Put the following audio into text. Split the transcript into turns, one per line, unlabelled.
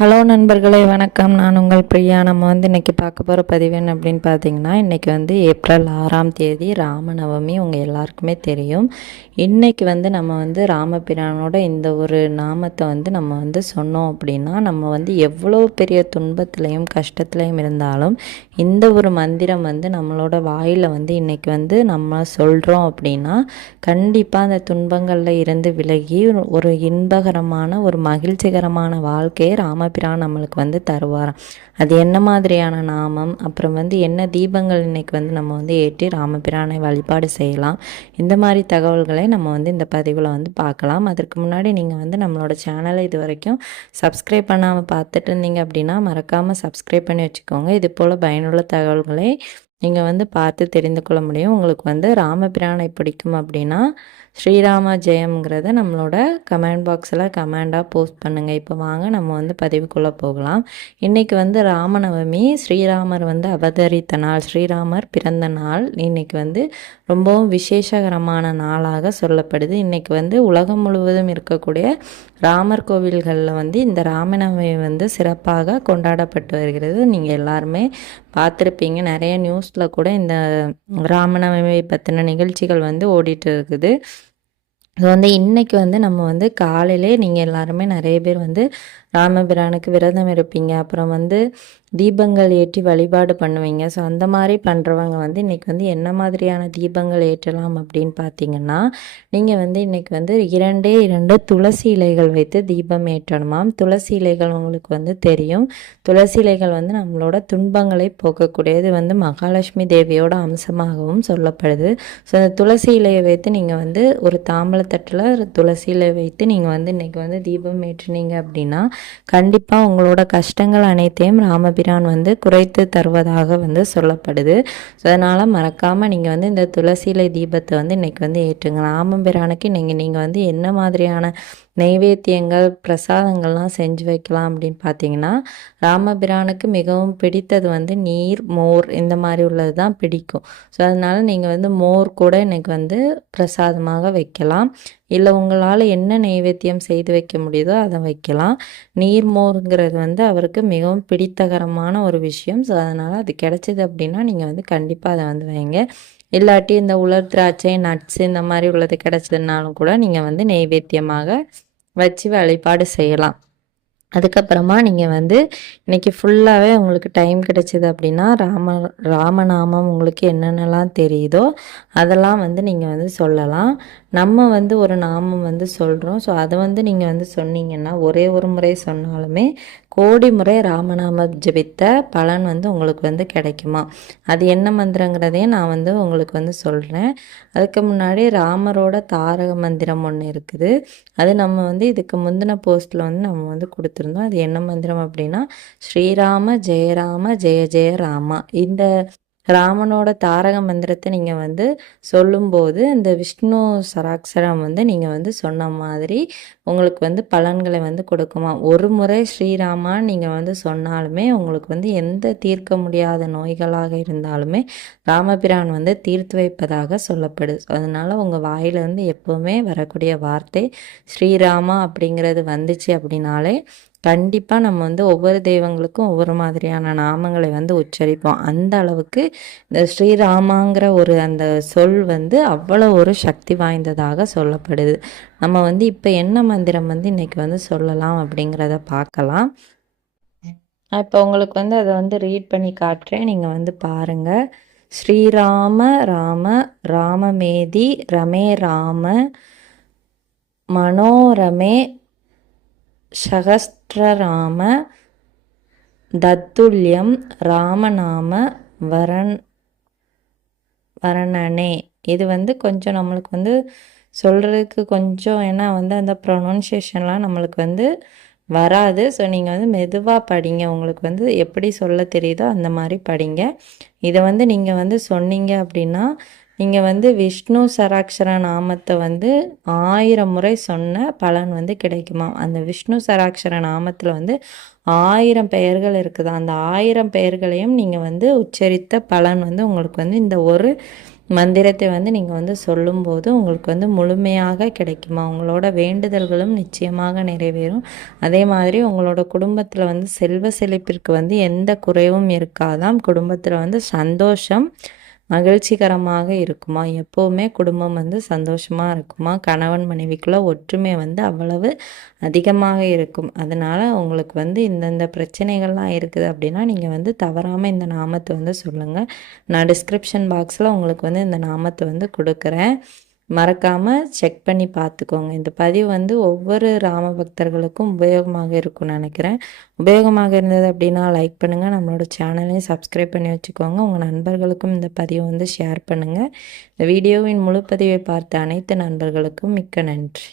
Hello நண்பர்களே வணக்கம். நான் உங்கள் பிரியா. நம்ம வந்து இன்றைக்கி பார்க்க போகிற பதிவு என்ன அப்படின்னு பார்த்தீங்கன்னா இன்றைக்கி வந்து ஏப்ரல் ஆறாம் தேதி ராமநவமி. உங்கள் எல்லாருக்குமே தெரியும். இன்றைக்கி வந்து நம்ம வந்து ராமபிரானோட இந்த ஒரு நாமத்தை வந்து நம்ம வந்து சொன்னோம் அப்படின்னா நம்ம வந்து எவ்வளோ பெரிய துன்பத்துலேயும் கஷ்டத்துலேயும் இருந்தாலும் இந்த ஒரு மந்திரம் வந்து நம்மளோட வாயில் வந்து இன்றைக்கி வந்து நம்ம சொல்கிறோம் அப்படின்னா கண்டிப்பாக அந்த துன்பங்களில் இருந்து விலகி ஒரு இன்பகரமான ஒரு மகிழ்ச்சிகரமான வாழ்க்கையை ராமபிரான் நம்மளுக்கு வந்து தருவாராம். அது என்ன மாதிரியான நாமம்? அப்புறம் வந்து என்ன தீபங்கள் இன்னைக்கு வந்து நம்ம வந்து ஏற்றி ராமபிரானை வழிபாடு செய்யலாம்? இந்த மாதிரி தகவல்களை நம்ம வந்து இந்த பதிவில் வந்து பார்க்கலாம். அதற்கு முன்னாடி நீங்கள் வந்து நம்மளோட சேனலை இது வரைக்கும் சப்ஸ்கிரைப் பண்ணாமல் பார்த்துட்டு இருந்தீங்க அப்படின்னா மறக்காமல் சப்ஸ்கிரைப் பண்ணி வச்சுக்கோங்க. இது போல் பயனுள்ள தகவல்களை நீங்கள் வந்து பார்த்து தெரிந்து கொள்ள முடியும். உங்களுக்கு வந்து ராமபிரானை பிடிக்கும் அப்படின்னா ஸ்ரீராம ஜெயம்ங்கிறத நம்மளோட கமெண்ட் பாக்ஸில் கமெண்டாக போஸ்ட் பண்ணுங்கள் இப்போ வாங்க நம்ம வந்து பதிவுக்குள்ளே போகலாம். இன்றைக்கி வந்து ராமநவமி. ஸ்ரீராமர் வந்து அவதரித்த நாள் ஸ்ரீராமர் பிறந்த நாள். இன்றைக்கி வந்து ரொம்பவும் விசேஷகரமான நாளாக சொல்லப்படுது. இன்றைக்கி வந்து உலகம் முழுவதும் இருக்கக்கூடிய ராமர் கோவில்களில் வந்து இந்த ராமநவமி வந்து சிறப்பாக கொண்டாடப்பட்டு வருகிறது. நீங்கள் எல்லாருமே பார்த்துருப்பீங்க. நிறைய நியூஸ் நியூஸில் கூட இந்த ராமநவமி பற்றின நிகழ்ச்சிகள் வந்து ஓடிட்டு இருக்குது ஸோ வந்து இன்றைக்கி வந்து நம்ம வந்து காலையிலே நீங்கள் எல்லாருமே நிறைய பேர் வந்து ராமபிரானுக்கு விரதம் இருப்பீங்க. அப்புறம் வந்து தீபங்கள் ஏற்றி வழிபாடு பண்ணுவீங்க. ஸோ அந்த மாதிரி பண்ணுறவங்க வந்து இன்றைக்கி வந்து என்ன மாதிரியான தீபங்கள் ஏற்றலாம் அப்படின்னு பார்த்தீங்கன்னா நீங்கள் வந்து இன்றைக்கி வந்து இரண்டே இரண்டு துளசி இலைகள் வைத்து தீபம் ஏற்றணுமாம் துளசி இலைகள் உங்களுக்கு வந்து தெரியும். துளசி இலைகள் வந்து நம்மளோட துன்பங்களை போக்கக்கூடியது வந்து மகாலட்சுமி தேவியோட அம்சமாகவும் சொல்லப்படுது. ஸோ அந்த துளசி இலையை வைத்து நீங்கள் வந்து ஒரு தாம்பளத்தட்டில் துளசி இலை வைத்து நீங்கள் வந்து இன்றைக்கி வந்து தீபம் ஏற்றினீங்க அப்படின்னா கண்டிப்பாக உங்களோட கஷ்டங்கள் அனைத்தையும் ராமபிரான் வந்து குறைத்து தருவதாக வந்து சொல்லப்படுது. ஸோ அதனால் மறக்காமல் நீங்கள் வந்து இந்த துளசிலை தீபத்தை வந்து இன்றைக்கி வந்து ஏற்றுங்க. ராமபிரானுக்கு நீங்கள் நீங்கள் வந்து என்ன மாதிரியான நெய்வேத்தியங்கள் பிரசாதங்கள்லாம் செஞ்சு வைக்கலாம் அப்படின்னு பார்த்தீங்கன்னா ராமபிரானுக்கு மிகவும் பிடித்தது வந்து நீர் மோர் இந்த மாதிரி உள்ளது தான் பிடிக்கும். ஸோ அதனால் நீங்கள் வந்து மோர் கூட எனக்கு வந்து பிரசாதமாக வைக்கலாம். இல்லை உங்களால் என்ன நெய்வேத்தியம் செய்து வைக்க முடியுதோ அதை வைக்கலாம். நீர் மோருங்கிறது வந்து அவருக்கு மிகவும் பிடித்தகரமான ஒரு விஷயம். ஸோ அதனால் அது கிடைச்சிது அப்படின்னா நீங்கள் வந்து கண்டிப்பாக அதை வந்து வைங்க. இல்லாட்டி இந்த உலர் திராட்சை நட்ஸ் இந்த மாதிரி உள்ளது கிடச்சதுனாலும் கூட நீங்கள் வந்து நெய்வேத்தியமாக வச்சு வழிபாடு செய்யலாம். அதுக்கப்புறமா நீங்கள் வந்து இன்றைக்கி ஃபுல்லாகவே உங்களுக்கு டைம் கிடைச்சிது அப்படின்னா ராம ராமநாமம் உங்களுக்கு என்னென்னலாம் தெரியுதோ அதெல்லாம் வந்து நீங்கள் வந்து சொல்லலாம். நம்ம வந்து ஒரு நாமம் வந்து சொல்கிறோம் ஸோ அதை வந்து நீங்கள் வந்து சொன்னீங்கன்னா ஒரே ஒரு முறை சொன்னாலுமே கோடி முறை ராமநாமம் ஜபித்த பலன் வந்து உங்களுக்கு வந்து கிடைக்குமா? அது என்ன மந்திரங்கிறதையும் நான் வந்து உங்களுக்கு வந்து சொல்கிறேன் அதுக்கு முன்னாடி ராமரோட தாரக மந்திரம் ஒன்று இருக்குது. அது நம்ம வந்து இதுக்கு முந்தின போஸ்ட்டில் வந்து நம்ம வந்து கொடுத்துருந்தோம். அது என்ன மந்திரம் அப்படின்னா ஸ்ரீராம ஜெயராம ஜெய ஜெய ராமா. இந்த ராமனோட தாரக மந்திரத்தை நீங்கள் வந்து சொல்லும்போது இந்த விஷ்ணு சராட்சரம் வந்து நீங்கள் வந்து சொன்ன மாதிரி உங்களுக்கு வந்து பலன்களை வந்து கொடுக்குமா? ஒரு முறை ஸ்ரீராமா நீங்கள் வந்து சொன்னாலுமே உங்களுக்கு வந்து எந்த தீர்க்க முடியாத நோய்களாக இருந்தாலுமே ராமபிரான் வந்து தீர்த்து வைப்பதாக சொல்லப்படுது அதனால் உங்கள் வாயிலிருந்து எப்போவுமே வரக்கூடிய வார்த்தை ஸ்ரீராமா அப்படிங்கிறது வந்துச்சு அப்படின்னாலே கண்டிப்பாக நம்ம வந்து ஒவ்வொரு தெய்வங்களுக்கும் ஒவ்வொரு மாதிரியான நாமங்களை வந்து உச்சரிப்போம். அந்த அளவுக்கு இந்த ஸ்ரீராமாங்கிற ஒரு அந்த சொல் வந்து அவ்வளோ ஒரு சக்தி வாய்ந்ததாக சொல்லப்படுது. நம்ம வந்து இப்போ என்ன மந்திரம் வந்து இன்றைக்கி வந்து சொல்லலாம் அப்படிங்கிறத பார்க்கலாம். இப்போ உங்களுக்கு வந்து அதை வந்து ரீட் பண்ணி காட்டுறேன். நீங்கள் வந்து பாருங்கள் ஸ்ரீராம ராம ராமமேதி ரமே ராம மனோரமே ராம தத்துல்யம் ராமநாம வரன் வரணனே இது வந்து கொஞ்சம் நம்மளுக்கு வந்து சொல்கிறதுக்கு கொஞ்சம் ஏன்னா வந்து அந்த ப்ரொனன்சியேஷன்லாம் நம்மளுக்கு வந்து வராது. ஸோ நீங்கள் வந்து மெதுவாக படிங்க. உங்களுக்கு வந்து எப்படி சொல்ல தெரியுதோ அந்த மாதிரி படிங்க. இதை வந்து நீங்கள் வந்து சொன்னீங்க அப்படின்னா நீங்கள் வந்து விஷ்ணு சராட்சர நாமத்தை வந்து ஆயிரம் முறை சொன்ன பலன் வந்து கிடைக்குமா? அந்த விஷ்ணு சராட்சர நாமத்தில் வந்து ஆயிரம் பெயர்கள் இருக்குது? அந்த ஆயிரம் பெயர்களையும் நீங்கள் வந்து உச்சரித்த பலன் வந்து உங்களுக்கு வந்து இந்த ஒரு மந்திரத்தை வந்து நீங்கள் வந்து சொல்லும்போது உங்களுக்கு வந்து முழுமையாக கிடைக்குமா? உங்களோட வேண்டுதல்களும் நிச்சயமாக நிறைவேறும். அதே மாதிரி உங்களோட குடும்பத்தில் வந்து செல்வ செழிப்பிற்கு வந்து எந்த குறைவும் இருக்காதாம். குடும்பத்தில் வந்து சந்தோஷம் மகிழ்ச்சிகரமாக இருக்குமா? எப்போவுமே குடும்பம் வந்து சந்தோஷமாக இருக்குமா? கணவன் மனைவிக்குள்ள ஒற்றுமை வந்து அவ்வளவு அதிகமாக இருக்கும். அதனால் உங்களுக்கு வந்து இந்தந்த பிரச்சனைகள்லாம் இருக்குது அப்படின்னா நீங்கள் வந்து தவறாமல் இந்த நாமத்தை வந்து சொல்லுங்கள் நான் டிஸ்கிரிப்ஷன் பாக்ஸில் உங்களுக்கு வந்து இந்த நாமத்தை வந்து கொடுக்குறேன். மறக்காமல் செக் பண்ணி பார்த்துக்கோங்க. இந்த பதிவு வந்து ஒவ்வொரு ராம பக்தர்களுக்கும் உபயோகமாக இருக்கும்னு நினைக்கிறேன். உபயோகமாக இருந்தது அப்படின்னா லைக் பண்ணுங்கள் நம்மளோட சேனலையும் சப்ஸ்கிரைப் பண்ணி வச்சுக்கோங்க. உங்கள் நண்பர்களுக்கும் இந்த பதிவை வந்து ஷேர் பண்ணுங்கள் இந்த வீடியோவின் முழு பதிவை பார்த்த அனைத்து நண்பர்களுக்கும் மிக்க நன்றி.